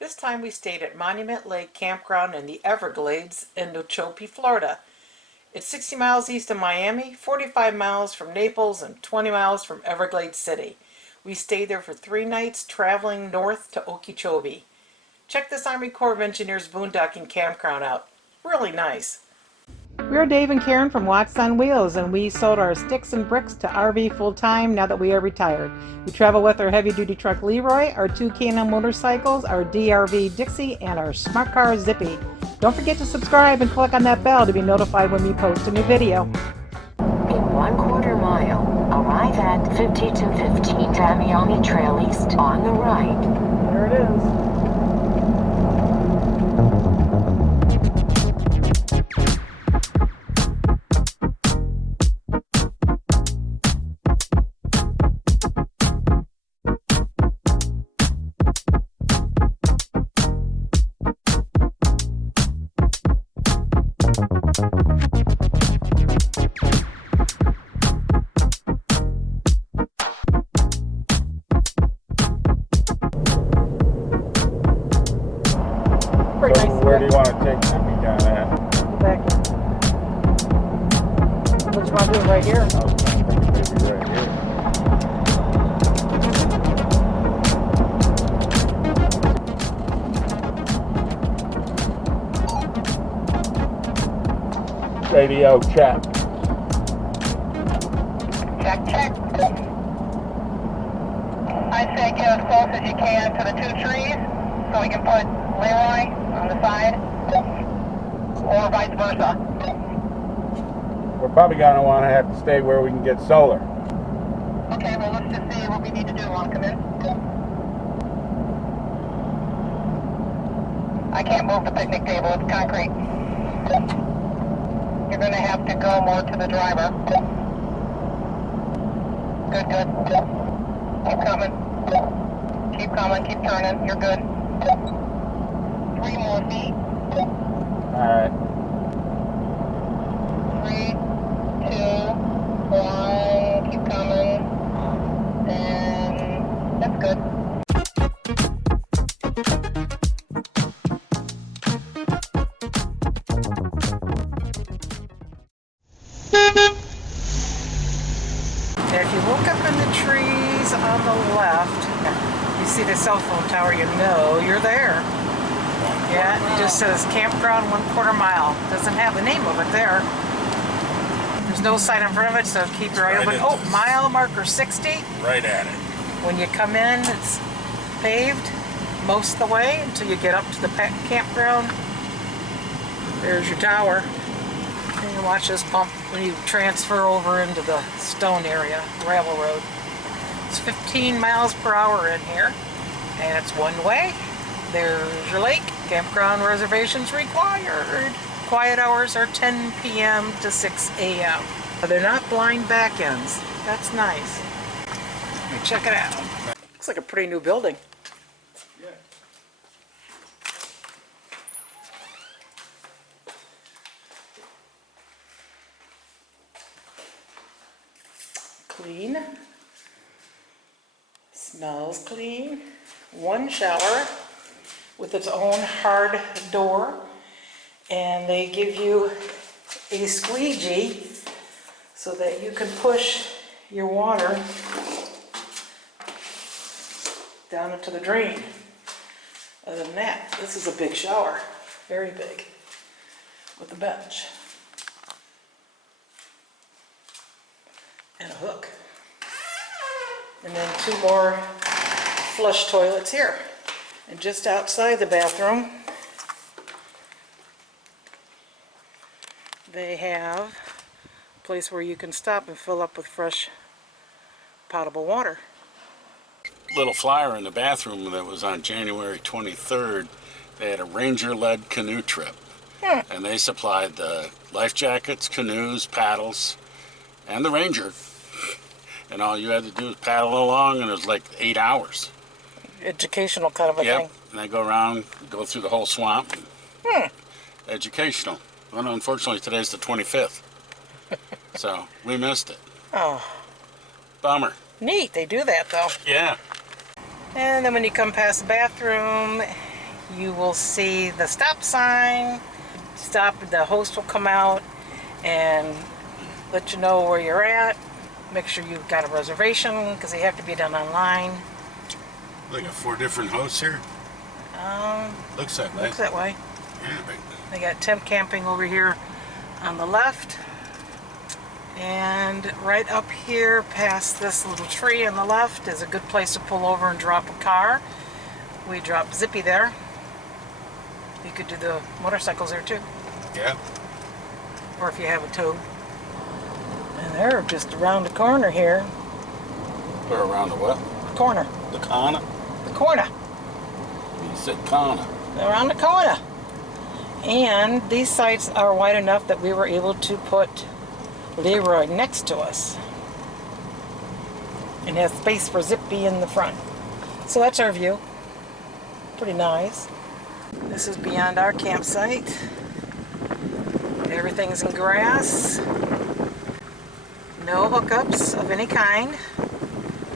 This time we stayed at Monument Lake Campground in the Everglades in Ochopee, Florida. It's 60 miles east of Miami, 45 miles from Naples, and 20 miles from Everglades City. We stayed there for 3 nights, traveling north to Okeechobee. Check this Army Corps of Engineers Boondocking campground out. Really nice. We're Dave and Karen from Watts on Wheels, and we sold our sticks and bricks to RV full-time now that we are retired. We travel with our heavy-duty truck Leroy, our 2 K&M motorcycles, our DRV Dixie, and our smart car Zippy. Don't forget to subscribe and click on that bell to be notified when we post a new video. In 1/4 mile, arrive at 5215 Tamiami Trail East on the right. There it is. Pretty nice. Where do you want to take me down at? Back in. What you want to do right here? I was thinking maybe right here. Radio check. Check. I'd say get as close as you can to the 2 trees so we can put Leroy on the side, or vice versa. We're probably going to want to have to stay where we can get solar. Okay, well let's just see what we need to do. Want to come in? I can't move the picnic table, it's concrete. You're going to have to go more to the driver. Good. Keep coming, keep turning, you're good. 3 more feet. Alright. 3, 2, 1, keep coming. And that's good. If you look up in the trees on the left, you see the cell phone tower, you know you're there. Yeah, it just says campground 1/4 mile. Doesn't have the name of it there. There's no sign in front of it, so keep your eye open. Oh, mile marker 60. Right at it. When you come in, it's paved most of the way until you get up to the campground. There's your tower. And you watch this pump when you transfer over into the stone area, gravel road. It's 15 miles per hour in here, and it's one way. There's your lake. Campground reservations required. Quiet hours are 10 p.m. to 6 a.m. They're not blind back ends. That's nice. Let me check it out. Looks like a pretty new building. Yeah. Clean. Smells clean. 1 shower with its own hard door, and they give you a squeegee so that you can push your water down into the drain. Other than that, this is a big shower, very big, with a bench and a hook, and then 2 more flush toilets here. And just outside the bathroom, they have a place where you can stop and fill up with fresh potable water. Little flyer in the bathroom that was on January 23rd. They had a ranger-led canoe trip. And they supplied the life jackets, canoes, paddles, and the ranger. And all you had to do was paddle along, and it was like 8 hours. Educational kind of a thing. And they go around, go through the whole swamp. Educational. Well, unfortunately, today's the 25th. So, we missed it. Oh. Bummer. Neat, they do that though. Yeah. And then when you come past the bathroom, you will see the stop sign. Stop, the host will come out and let you know where you're at. Make sure you've got a reservation because they have to be done online. They got 4 different hosts here? Looks that way. Looks that way. Yeah, right. They got temp camping over here on the left. And right up here past this little tree on the left is a good place to pull over and drop a car. We drop Zippy there. You could do the motorcycles there too. Yeah. Or if you have a tow. And they're just around the corner here. Or around the what? Corner. The corner? The corner. You said corner. They're around the corner. And these sites are wide enough that we were able to put Leroy next to us. And has space for Zippy in the front. So that's our view. Pretty nice. This is beyond our campsite. Everything's in grass. No hookups of any kind.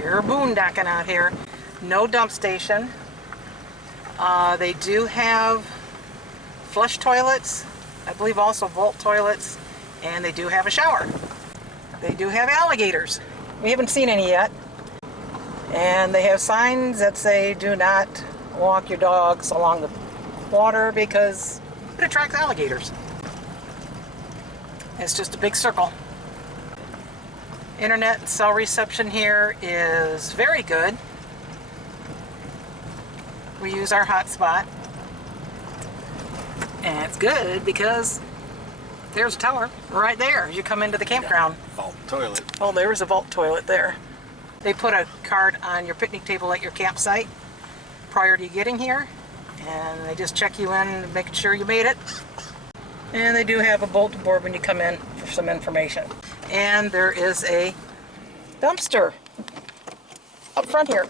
You're boondocking out here. No dump station. They do have flush toilets. I believe also vault toilets. And they do have a shower. They do have alligators. We haven't seen any yet. And they have signs that say do not walk your dogs along the water because it attracts alligators. It's just a big circle. Internet and cell reception here is very good. We use our hotspot. And it's good because there's a tower right there as you come into the campground. Vault toilet. Oh, there is a vault toilet there. They put a card on your picnic table at your campsite prior to you getting here. And they just check you in, making sure you made it. And they do have a bulletin board when you come in for some information. And there is a dumpster up front here.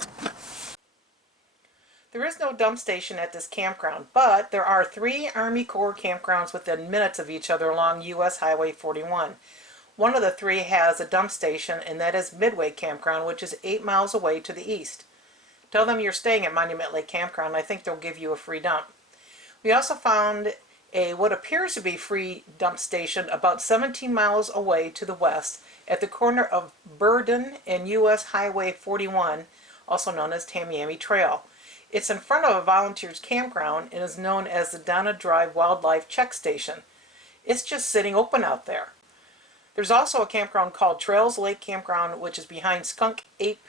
There is no dump station at this campground, but there are 3 Army Corps campgrounds within minutes of each other along US Highway 41. One of the 3 has a dump station, and that is Midway Campground, which is 8 miles away to the east. Tell them you're staying at Monument Lake Campground. I think they'll give you a free dump. We also found a what appears to be free dump station about 17 miles away to the west at the corner of Burden and US Highway 41, also known as Tamiami Trail. It's in front of a volunteer's campground and is known as the Donna Drive Wildlife Check Station. It's just sitting open out there. There's also a campground called Trails Lake Campground, which is behind Skunk Ape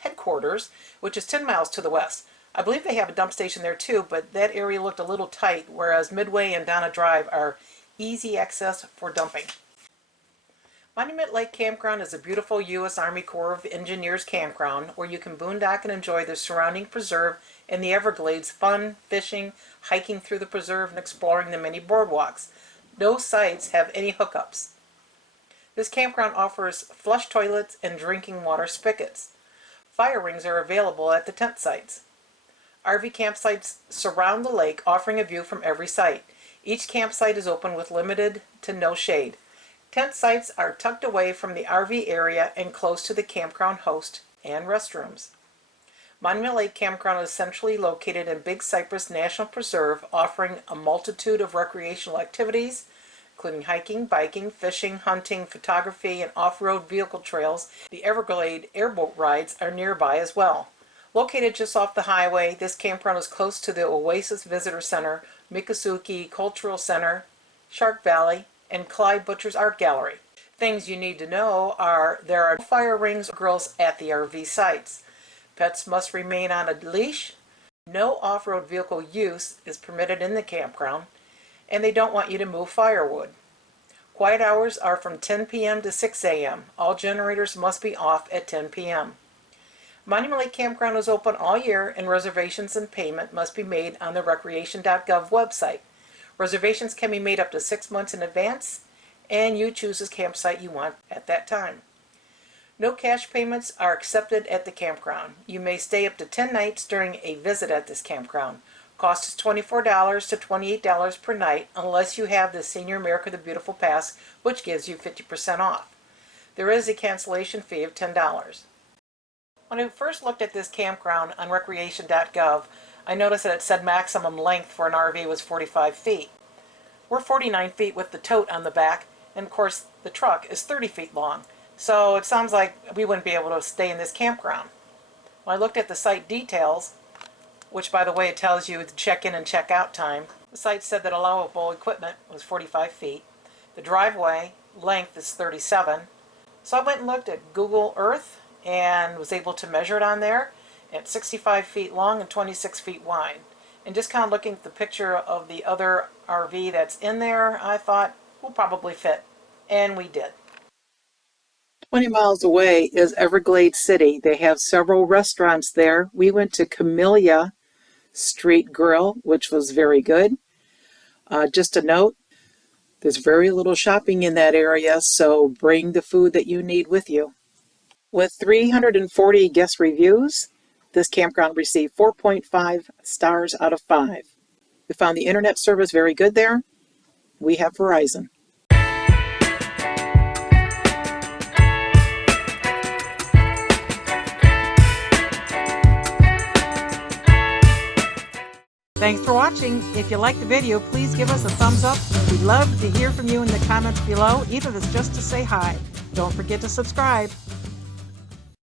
headquarters, which is 10 miles to the west. I believe they have a dump station there too, but that area looked a little tight, whereas Midway and Donna Drive are easy access for dumping. Monument Lake Campground is a beautiful U.S. Army Corps of Engineers campground where you can boondock and enjoy the surrounding preserve and the Everglades, fun, fishing, hiking through the preserve, and exploring the many boardwalks. No sites have any hookups. This campground offers flush toilets and drinking water spigots. Fire rings are available at the tent sites. RV campsites surround the lake, offering a view from every site. Each campsite is open with limited to no shade. Tent sites are tucked away from the RV area and close to the campground host and restrooms. Monument Lake Campground is centrally located in Big Cypress National Preserve, offering a multitude of recreational activities, including hiking, biking, fishing, hunting, photography, and off-road vehicle trails. The Everglades airboat rides are nearby as well. Located just off the highway, this campground is close to the OASIS Visitor Center, Miccosukee Cultural Center, Shark Valley, and Clyde Butcher's Art Gallery. Things you need to know are there are no fire rings or grills at the RV sites. Pets must remain on a leash. No off-road vehicle use is permitted in the campground, and they don't want you to move firewood. Quiet hours are from 10 p.m. to 6 a.m. All generators must be off at 10 p.m. Monument Lake Campground is open all year, and reservations and payment must be made on the recreation.gov website. Reservations can be made up to 6 months in advance, and you choose the campsite you want at that time. No cash payments are accepted at the campground. You may stay up to 10 nights during a visit at this campground. Cost is $24 to $28 per night unless you have the Senior America the Beautiful Pass, which gives you 50% off. There is a cancellation fee of $10. When I first looked at this campground on recreation.gov, I noticed that it said maximum length for an RV was 45 feet. We're 49 feet with the tote on the back, and of course the truck is 30 feet long. So it sounds like we wouldn't be able to stay in this campground. When I looked at the site details, which by the way it tells you the check-in and check-out time, the site said that allowable equipment was 45 feet. The driveway length is 37. So I went and looked at Google Earth and was able to measure it on there at 65 feet long and 26 feet wide. And just kind of looking at the picture of the other RV that's in there, I thought we'll probably fit. And we did. 20 miles away is Everglades City. They have several restaurants there. We went to 𝗶𝗟𝗀𝗀𝗀𝗧𝗦 Street Grill, which was very good. Just a note, there's very little shopping in that area, so bring the food that you need with you. With 340 guest reviews, this campground received 4.5 stars out of 5. We found the internet service very good there. We have Verizon. Thanks for watching. If you liked the video, please give us a thumbs up. We'd love to hear from you in the comments below, even if it's just to say hi. Don't forget to subscribe.